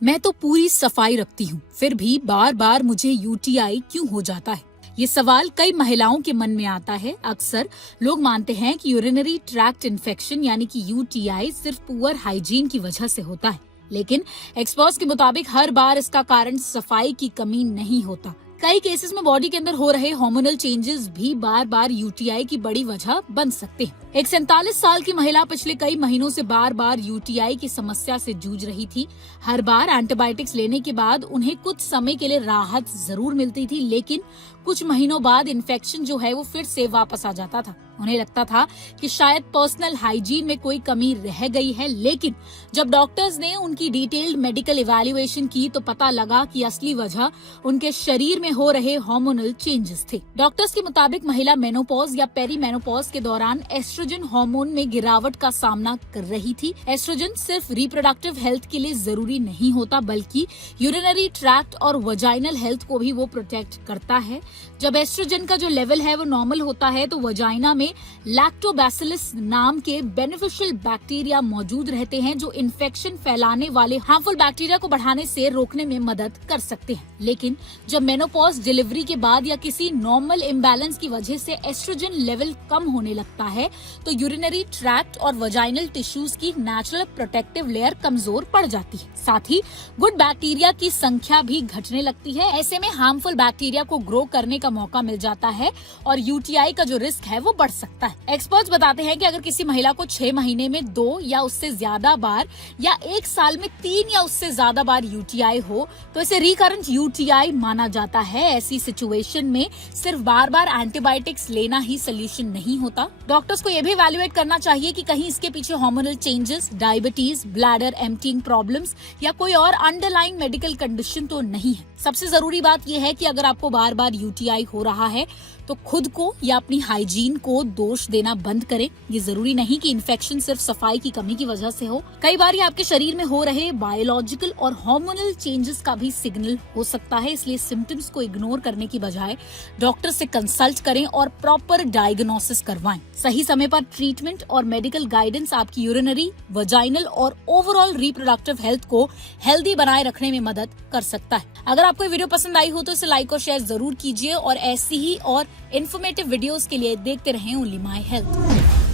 मैं तो पूरी सफाई रखती हूँ, फिर भी बार बार मुझे यूटीआई क्यों हो जाता है? ये सवाल कई महिलाओं के मन में आता है। अक्सर लोग मानते हैं कि यूरिनरी ट्रैक्ट इन्फेक्शन यानी कि यूटीआई सिर्फ पुअर हाइजीन की वजह से होता है, लेकिन एक्सपर्ट्स के मुताबिक हर बार इसका कारण सफाई की कमी नहीं होता। कई केसेस में बॉडी के अंदर हो रहे हार्मोनल चेंजेस भी बार बार यूटीआई की बड़ी वजह बन सकते हैं। एक 47 साल की महिला पिछले कई महीनों से बार बार यूटीआई की समस्या से जूझ रही थी। हर बार एंटीबायोटिक्स लेने के बाद उन्हें कुछ समय के लिए राहत जरूर मिलती थी, लेकिन कुछ महीनों बाद इन्फेक्शन जो है वो फिर से वापस आ जाता था। उन्हें लगता था कि शायद पर्सनल हाइजीन में कोई कमी रह गई है, लेकिन जब डॉक्टर्स ने उनकी डिटेल्ड मेडिकल इवैल्यूएशन की तो पता लगा कि असली वजह उनके शरीर में हो रहे हार्मोनल चेंजेस थे। डॉक्टर्स के मुताबिक महिला मेनोपॉज या पेरीमेनोपॉज के दौरान एस्ट्रोजन हार्मोन में गिरावट का सामना कर रही थी। एस्ट्रोजन सिर्फ रिप्रोडक्टिव हेल्थ के लिए जरूरी नहीं होता, बल्कि यूरिनरी ट्रैक्ट और वजाइनल हेल्थ को भी वो प्रोटेक्ट करता है। जब एस्ट्रोजन का जो लेवल है वो नॉर्मल होता है तो वजाइना में लैक्टोबैसिलस नाम के बेनिफिशियल बैक्टीरिया मौजूद रहते हैं, जो इन्फेक्शन फैलाने वाले हार्मफुल बैक्टीरिया को बढ़ाने से रोकने में मदद कर सकते हैं। लेकिन जब मेनोपॉज, डिलीवरी के बाद या किसी नॉर्मल इम्बैलेंस की वजह से एस्ट्रोजन लेवल कम होने लगता है तो यूरिनरी ट्रैक्ट और वजाइनल टिश्यूज की नेचुरल प्रोटेक्टिव लेयर कमजोर पड़ जाती है। साथ ही गुड बैक्टीरिया की संख्या भी घटने लगती है। ऐसे में हार्मफुल बैक्टीरिया को ग्रो करने का मौका मिल जाता है और यूटीआई का जो रिस्क है वो बढ़ सकता है। एक्सपर्ट्स बताते हैं कि अगर किसी महिला को 6 महीने में 2 या उससे ज्यादा बार या 1 साल में 3 या उससे ज्यादा बार यूटीआई हो तो इसे रिकरेंट यूटीआई माना जाता है। ऐसी सिचुएशन में सिर्फ बार बार एंटीबायोटिक्स लेना ही सोल्यूशन नहीं होता। डॉक्टर्स को यह भी इवैल्यूएट करना चाहिए कि कहीं इसके पीछे hormonal changes, diabetes, bladder emptying problems या कोई और अंडरलाइंग मेडिकल कंडीशन तो नहीं है। सबसे जरूरी बात यह है कि अगर आपको बार बार यूटीआई हो रहा है तो खुद को या अपनी हाइजीन को दोष देना बंद करें। ये जरूरी नहीं कि इन्फेक्शन सिर्फ सफाई की कमी की वजह से हो। कई बार ये आपके शरीर में हो रहे बायोलॉजिकल और हार्मोनल चेंजेस का भी सिग्नल हो सकता है। इसलिए सिम्टम्स को इग्नोर करने की बजाय डॉक्टर से कंसल्ट करें और प्रॉपर डायग्नोसिस करवाएं। सही समय पर ट्रीटमेंट और मेडिकल गाइडेंस आपकी यूरिनरी, वजाइनल और ओवरऑल रिप्रोडक्टिव हेल्थ को हेल्दी बनाए रखने में मदद कर सकता है। अगर आपको ये वीडियो पसंद आई हो तो इसे लाइक और शेयर जरूर कीजिए और ऐसी ही और इन्फॉर्मेटिव वीडियोस के लिए देखते रहें ओनली माय हेल्थ।